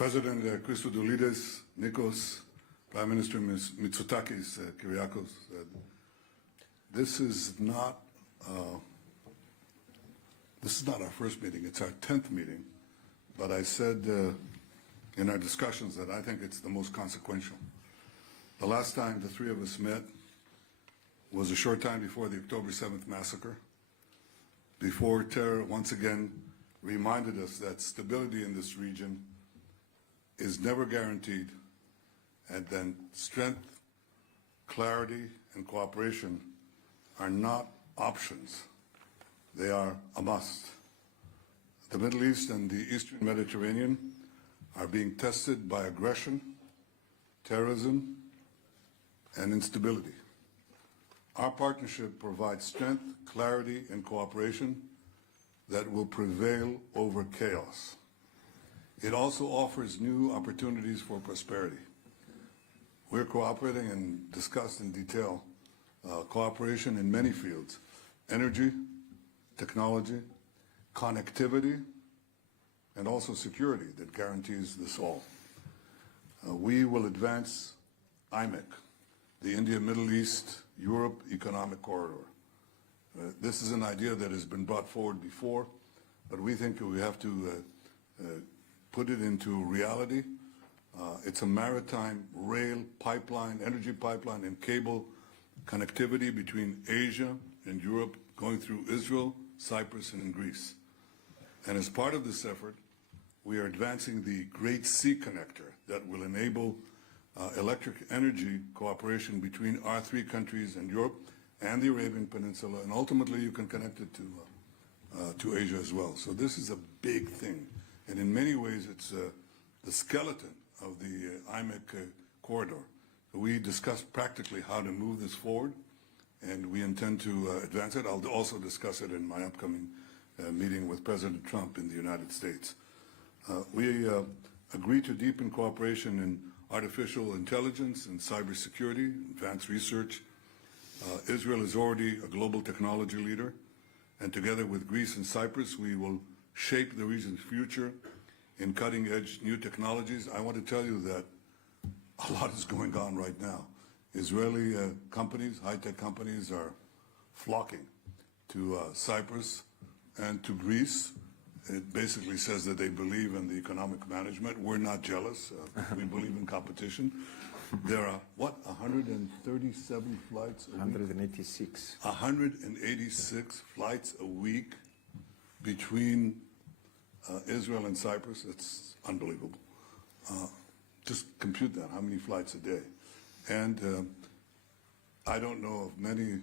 President Christodoulidis, Nikos, Prime Minister Mitsotakis, Kyriakos, this is not our first meeting. It's our 10th meeting. But I said in our discussions that I think it's the most consequential. The last time the three of us met was a short time before the October 7th massacre, before terror once again reminded us that stability in this region is never guaranteed, and then strength, clarity, and cooperation are not options. They are a must. The Middle East and the Eastern Mediterranean are being tested by aggression, terrorism, and instability. Our partnership provides strength, clarity, and cooperation that will prevail over chaos. It also offers new opportunities for prosperity. We're cooperating and discussed in detail cooperation in many fields: energy, technology, connectivity, and also security that guarantees this all. We will advance IMEC, the India, Middle East, Europe Economic Corridor. This is an idea that has been brought forward before, but we think we have to put it into reality. It's a maritime rail pipeline, energy pipeline, and cable connectivity between Asia and Europe, going through Israel, Cyprus, and Greece. And as part of this effort, we are advancing the Great Sea Connector that will enable electric energy cooperation between our three countries and Europe and the Arabian Peninsula, and ultimately you can connect it to Asia as well. So this is a big thing. And in many ways, it's the skeleton of the IMEC corridor. So we discussed practically how to move this forward, and we intend to advance it. I'll also discuss it in my upcoming meeting with President Trump in the United States. We agreed to deepen cooperation in artificial intelligence and cybersecurity, advanced research. Israel is already a global technology leader, and together with Greece and Cyprus, we will shape the region's future in cutting-edge new technologies. I want to tell you that a lot is going on right now. Israeli companies, high-tech companies, are flocking to Cyprus and to Greece. It basically says that they believe in the economic management. We're not jealous. We believe in competition. There are, 137 flights a week? 186. 186 flights a week between Israel and Cyprus. It's unbelievable. Just compute that, how many flights a day. And I don't know of many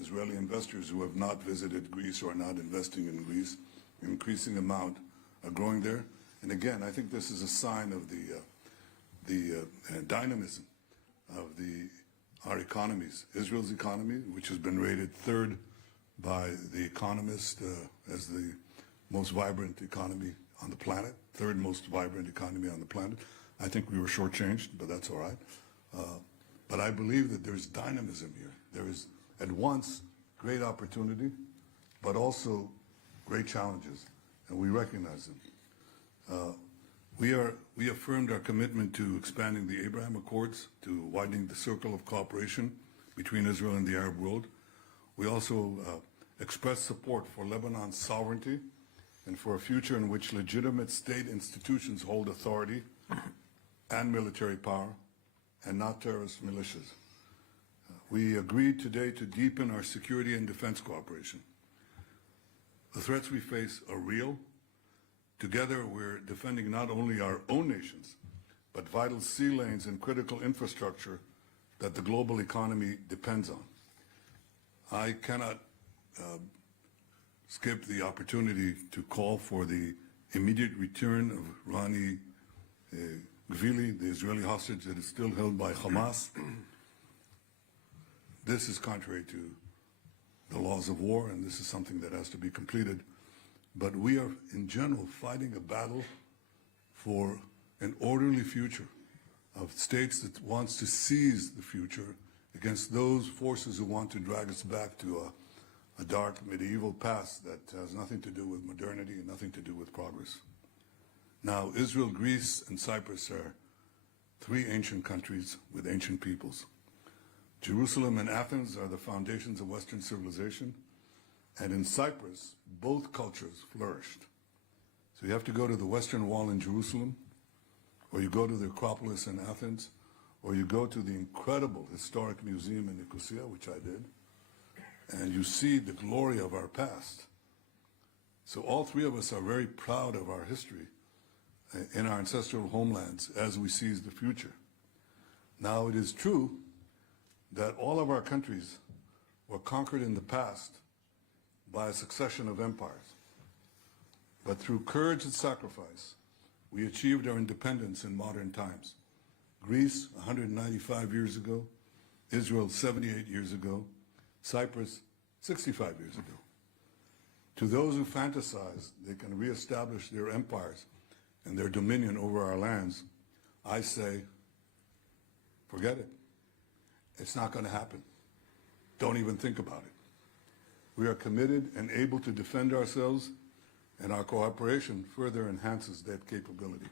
Israeli investors who have not visited Greece or are not investing in Greece. Increasing amount are growing there. And again, I think this is a sign of the dynamism of our economies. Israel's economy, which has been rated third by The Economist as the most vibrant economy on the planet, third most vibrant economy on the planet. I think we were shortchanged, but that's all right. But I believe that there's dynamism here. There is at once great opportunity, but also great challenges, and we recognize them. We affirmed our commitment to expanding the Abraham Accords, to widening the circle of cooperation between Israel and the Arab world. We also expressed support for Lebanon's sovereignty and for a future in which legitimate state institutions hold authority and military power, and not terrorist militias. We agreed today to deepen our security and defense cooperation. The threats we face are real. Together, we're defending not only our own nations, but vital sea lanes and critical infrastructure that the global economy depends on. I cannot skip the opportunity to call for the immediate return of Rani Gvili, the Israeli hostage that is still held by Hamas. This is contrary to the laws of war, and this is something that has to be completed. But we are, in general, fighting a battle for an orderly future of states that wants to seize the future against those forces who want to drag us back to a dark medieval past that has nothing to do with modernity and nothing to do with progress. Now, Israel, Greece, and Cyprus are three ancient countries with ancient peoples. Jerusalem and Athens are the foundations of Western civilization, and in Cyprus, both cultures flourished. So you have to go to the Western Wall in Jerusalem, or you go to the Acropolis in Athens, or you go to the incredible historic museum in Nicosia, which I did, and you see the glory of our past. So all three of us are very proud of our history in our ancestral homelands as we seize the future. Now, it is true that all of our countries were conquered in the past by a succession of empires. But through courage and sacrifice, we achieved our independence in modern times. Greece, 195 years ago, Israel, 78 years ago, Cyprus, 65 years ago. To those who fantasize they can reestablish their empires and their dominion over our lands, I say, forget it. It's not going to happen. Don't even think about it. We are committed and able to defend ourselves, and our cooperation further enhances that capability.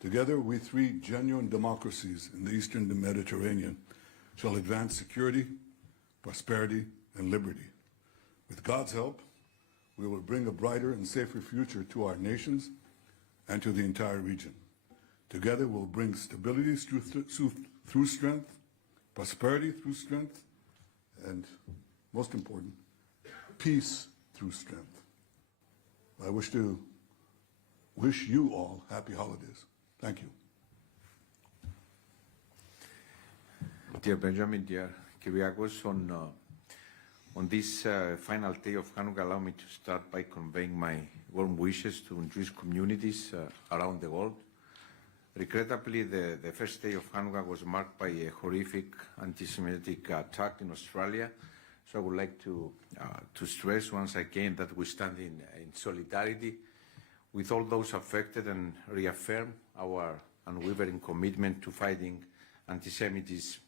Together, we three genuine democracies in the Eastern Mediterranean shall advance security, prosperity, and liberty. With God's help, we will bring a brighter and safer future to our nations and to the entire region. Together, we'll bring stability through strength, prosperity through strength, and most important, peace through strength. I wish you all happy holidays. Thank you. Dear Benjamin, dear Kyriakos, on this final day of Hanukkah, allow me to start by conveying my warm wishes to Jewish communities around the world. Regrettably, the first day of Hanukkah was marked by a horrific anti-Semitic attack in Australia. So I would like to stress once again that we stand in solidarity with all those affected and reaffirm our unwavering commitment to fighting anti-Semitism.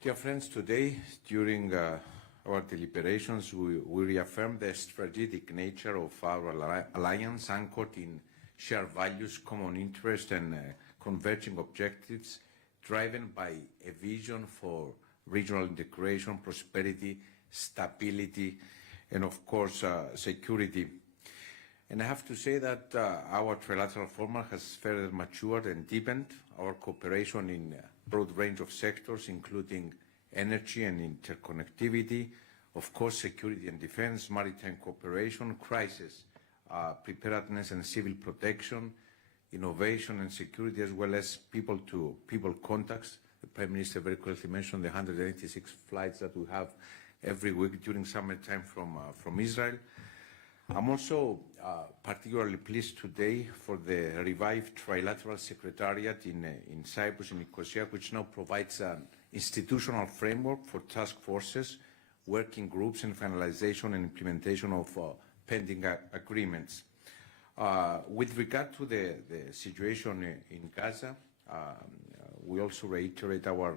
Dear friends, today, during our deliberations, we reaffirm the strategic nature of our alliance anchored in shared values, common interests, and converging objectives, driven by a vision for regional integration, prosperity, stability, and of course, security. And I have to say that our trilateral format has further matured and deepened our cooperation in a broad range of sectors, including energy and interconnectivity, of course, security and defense, maritime cooperation, crisis preparedness and civil protection, innovation and security, as well as people-to-people contacts. The Prime Minister very correctly mentioned the 186 flights that we have every week during summertime from Israel. I'm also particularly pleased today for the revived Trilateral Secretariat in Cyprus and Nicosia, which now provides an institutional framework for task forces, working groups, and finalization and implementation of pending agreements. With regard to the situation in Gaza, we also reiterate our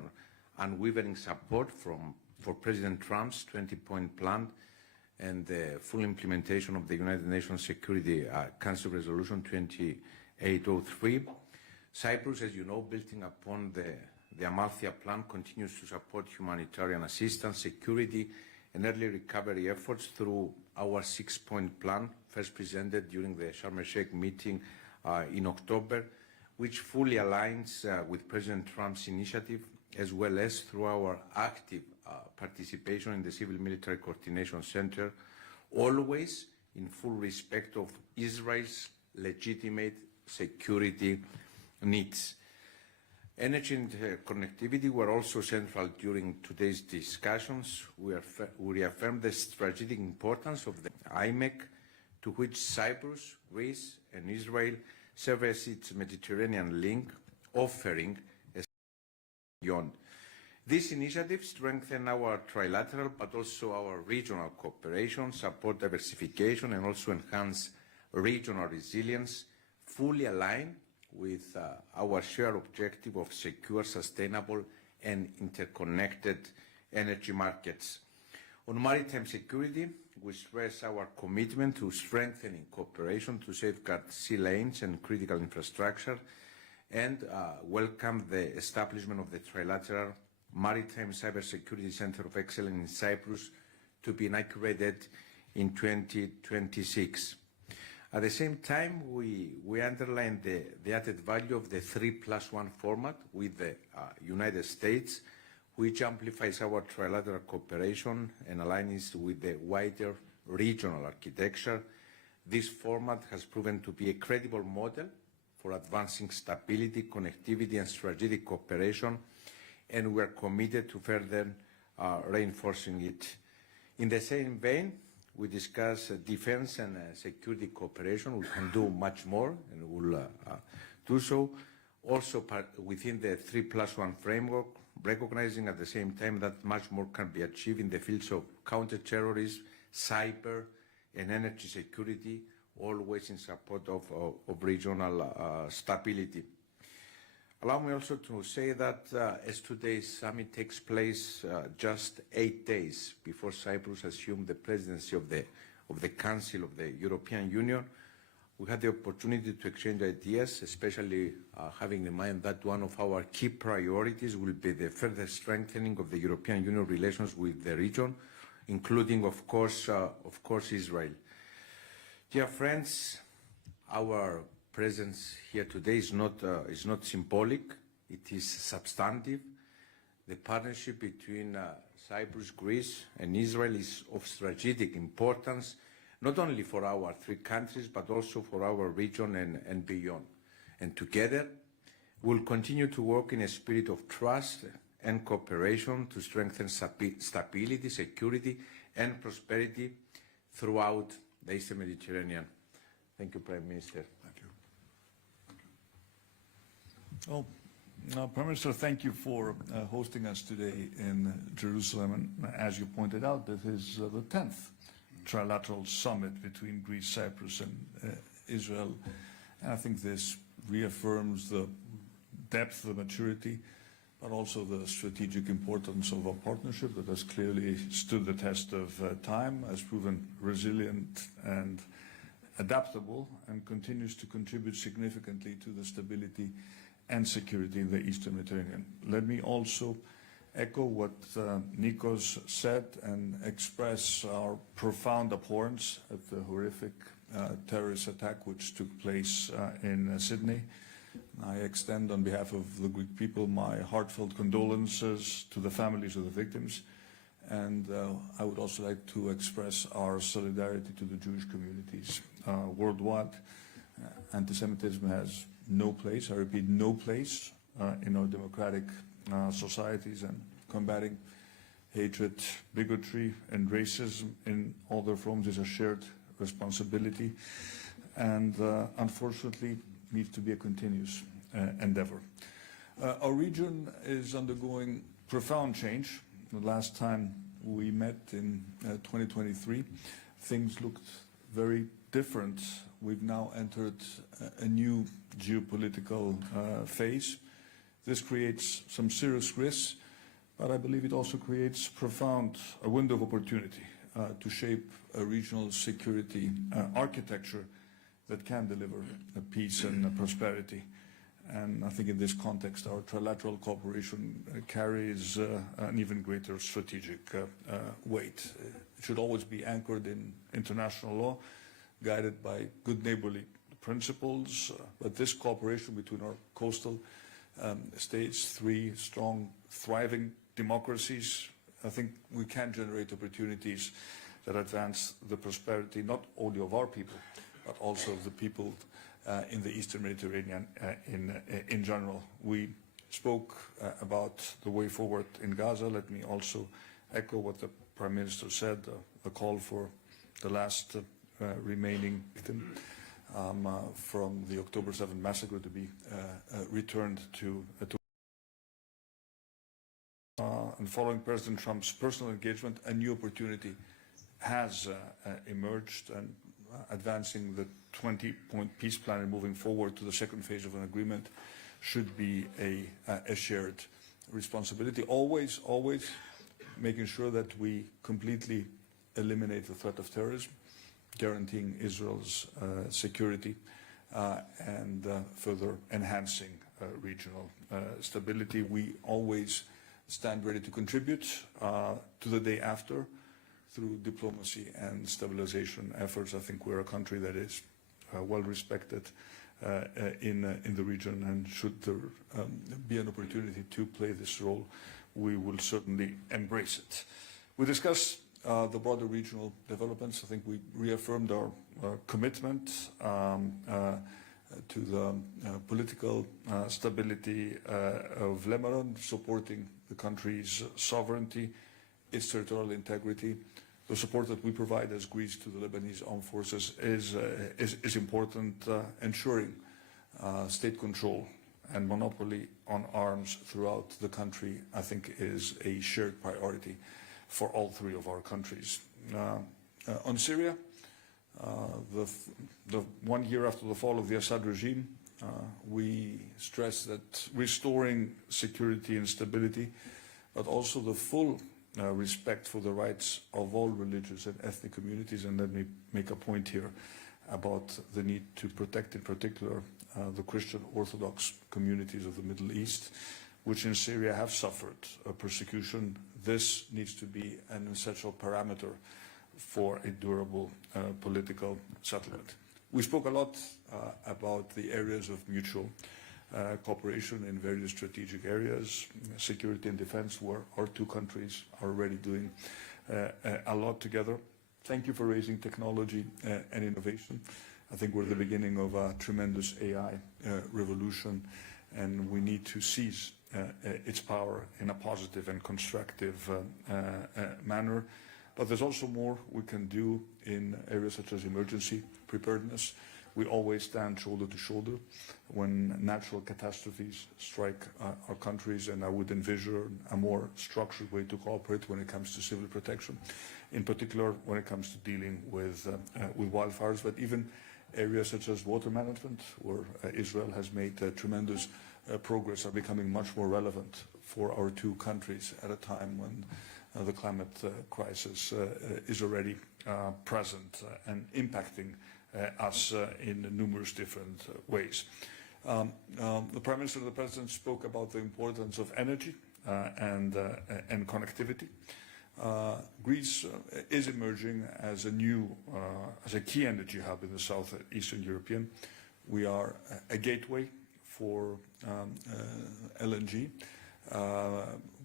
unwavering support for President Trump's 20-point plan and the full implementation of the United Nations Security Council Resolution 2803. Cyprus, as you know, building upon the Amalthea Plan, continues to support humanitarian assistance, security, and early recovery efforts through our 6-point plan, first presented during the Sharm el-Sheikh meeting in October, which fully aligns with President Trump's initiative, as well as through our active participation in the Civil-Military Coordination Center, always in full respect of Israel's legitimate security needs. Energy and connectivity were also central during today's discussions. We reaffirm the strategic importance of the IMEC, to which Cyprus, Greece, and Israel serve as its Mediterranean link, offering a beyond. These initiatives strengthen our trilateral, but also our regional cooperation, support diversification, and also enhance regional resilience, fully aligned with our shared objective of secure, sustainable, and interconnected energy markets. On maritime security, we stress our commitment to strengthening cooperation to safeguard sea lanes and critical infrastructure, and welcome the establishment of the Trilateral Maritime Cybersecurity Center of Excellence in Cyprus to be inaugurated in 2026. At the same time, we underline the added value of the 3+1 format with the United States, which amplifies our trilateral cooperation and aligns with the wider regional architecture. This format has proven to be a credible model for advancing stability, connectivity, and strategic cooperation, and we are committed to further reinforcing it. In the same vein, we discuss defense and security cooperation. We can do much more, and we'll do so. Also within the 3+1 framework, recognizing at the same time that much more can be achieved in the fields of counterterrorism, cyber, and energy security, always in support of regional stability. Allow me also to say that as today's summit takes place just 8 days before Cyprus assumed the presidency of the Council of the European Union, we had the opportunity to exchange ideas, especially having in mind that one of our key priorities will be the further strengthening of the European Union relations with the region, including, of course, Israel. Dear friends, our presence here today is not symbolic, it is substantive. The partnership between Cyprus, Greece, and Israel is of strategic importance, not only for our three countries, but also for our region and beyond. And together, we'll continue to work in a spirit of trust and cooperation to strengthen stability, security, and prosperity throughout the Eastern Mediterranean. Thank you, Prime Minister. Thank you. Well, Prime Minister, thank you for hosting us today in Jerusalem. And as you pointed out, this is the 10th trilateral summit between Greece, Cyprus, and Israel. And I think this reaffirms the depth, the maturity, but also the strategic importance of a partnership that has clearly stood the test of time, has proven resilient and adaptable, and continues to contribute significantly to the stability and security in the Eastern Mediterranean. Let me also echo what Nikos said and express our profound abhorrence at the horrific terrorist attack which took place in Sydney. I extend on behalf of the Greek people my heartfelt condolences to the families of the victims, and I would also like to express our solidarity to the Jewish communities worldwide. Anti-Semitism has no place, I repeat, no place in our democratic societies, and combating hatred, bigotry, and racism in all their forms is a shared responsibility, and unfortunately needs to be a continuous endeavor. Our region is undergoing profound change. The last time we met in 2023, things looked very different. We've now entered a new geopolitical phase. This creates some serious risks, but I believe it also creates a window of opportunity to shape a regional security architecture that can deliver peace and prosperity. And I think in this context, our trilateral cooperation carries an even greater strategic weight. It should always be anchored in international law, guided by good neighborly principles, but this cooperation between our coastal states, three strong, thriving democracies, I think we can generate opportunities that advance the prosperity not only of our people, but also of the people in the Eastern Mediterranean in general. We spoke about the way forward in Gaza. Let me also echo what the Prime Minister said, the call for the last remaining victim from the October 7th massacre to be returned to and following President Trump's personal engagement, a new opportunity has emerged, and advancing the 20-point peace plan and moving forward to the second phase of an agreement should be a shared responsibility. Always making sure that we completely eliminate the threat of terrorism, guaranteeing Israel's security, and further enhancing regional stability. We always stand ready to contribute to the day after through diplomacy and stabilization efforts. I think we're a country that is well respected in the region, and should there be an opportunity to play this role, we will certainly embrace it. We discussed the broader regional developments. I think we reaffirmed our commitment to the political stability of Lebanon, supporting the country's sovereignty, its territorial integrity. The support that we provide as Greece to the Lebanese armed forces is important. Ensuring state control and monopoly on arms throughout the country, I think, is a shared priority for all three of our countries. On Syria, the 1 year after the fall of the Assad regime, we stress that restoring security and stability, but also the full respect for the rights of all religious and ethnic communities. And let me make a point here about the need to protect, in particular, the Christian Orthodox communities of the Middle East, which in Syria have suffered persecution. This needs to be an essential parameter for a durable political settlement. We spoke a lot about the areas of mutual cooperation in various strategic areas, security and defense, where our two countries are already doing a lot together. Thank you for raising technology and innovation. I think we're at the beginning of a tremendous AI revolution, and we need to seize its power in a positive and constructive manner. But there's also more we can do in areas such as emergency preparedness. We always stand shoulder to shoulder when natural catastrophes strike our countries, and I would envision a more structured way to cooperate when it comes to civil protection, in particular when it comes to dealing with wildfires, but even areas such as water management, where Israel has made tremendous progress, are becoming much more relevant for our two countries at a time when the climate crisis is already present and impacting us in numerous different ways. The Prime Minister and the President spoke about the importance of energy and connectivity. Greece is emerging as a key energy hub in the southeastern European. We are a gateway for LNG,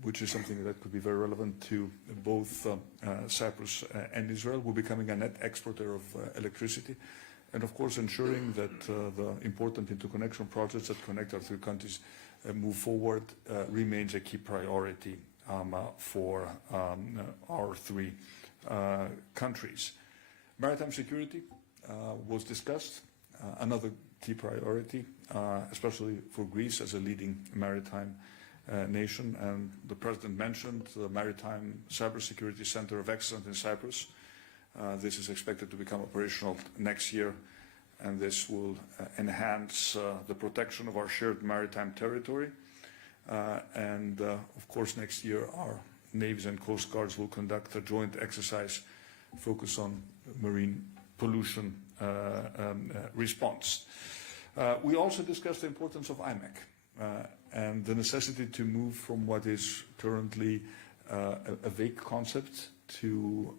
which is something that could be very relevant to both Cyprus and Israel. We're becoming a net exporter of electricity, and of course ensuring that the important interconnection projects that connect our three countries move forward remains a key priority for our three countries. Maritime security was discussed, another key priority, especially for Greece as a leading maritime nation, and the President mentioned the Maritime Cybersecurity Center of Excellence in Cyprus. This is expected to become operational next year, and this will enhance the protection of our shared maritime territory. And of course, next year our navies and coast guards will conduct a joint exercise focused on marine pollution response. We also discussed the importance of IMEC and the necessity to move from what is currently a vague concept to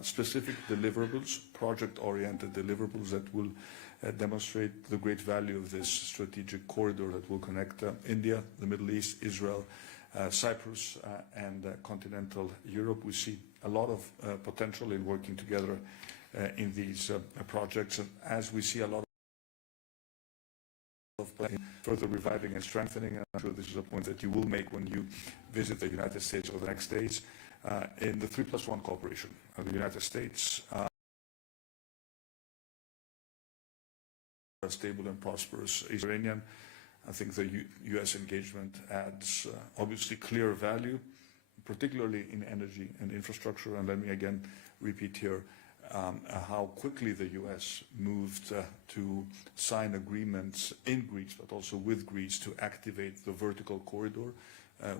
specific deliverables, project-oriented deliverables that will demonstrate the great value of this strategic corridor that will connect India, the Middle East, Israel, Cyprus, and continental Europe. We see a lot of potential in working together in these projects, and as we see a lot of further reviving and strengthening, and I'm sure this is a point that you will make when you visit the United States over the next days, in the 3+1 cooperation of the United States, a stable and prosperous Iranian. I think the U.S. engagement adds obviously clear value, particularly in energy and infrastructure. And let me again repeat here how quickly the U.S. moved to sign agreements in Greece, but also with Greece, to activate the vertical corridor,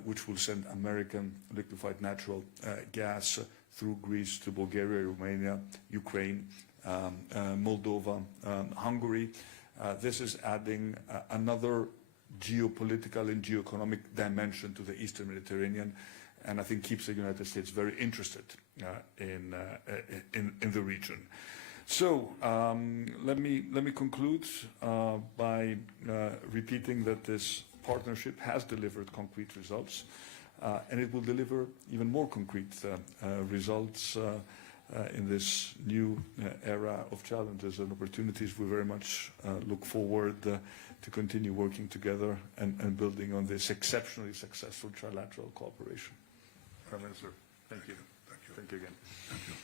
which will send American liquefied natural gas through Greece to Bulgaria, Romania, Ukraine, Moldova, Hungary. This is adding another geopolitical and geoeconomic dimension to the Eastern Mediterranean, and I think keeps the United States very interested in the region. So let me conclude by repeating that this partnership has delivered concrete results, and it will deliver even more concrete results in this new era of challenges and opportunities. We very much look forward to continue working together and building on this exceptionally successful trilateral cooperation. Prime Minister, thank you. Thank you. Thank you again. Thank you.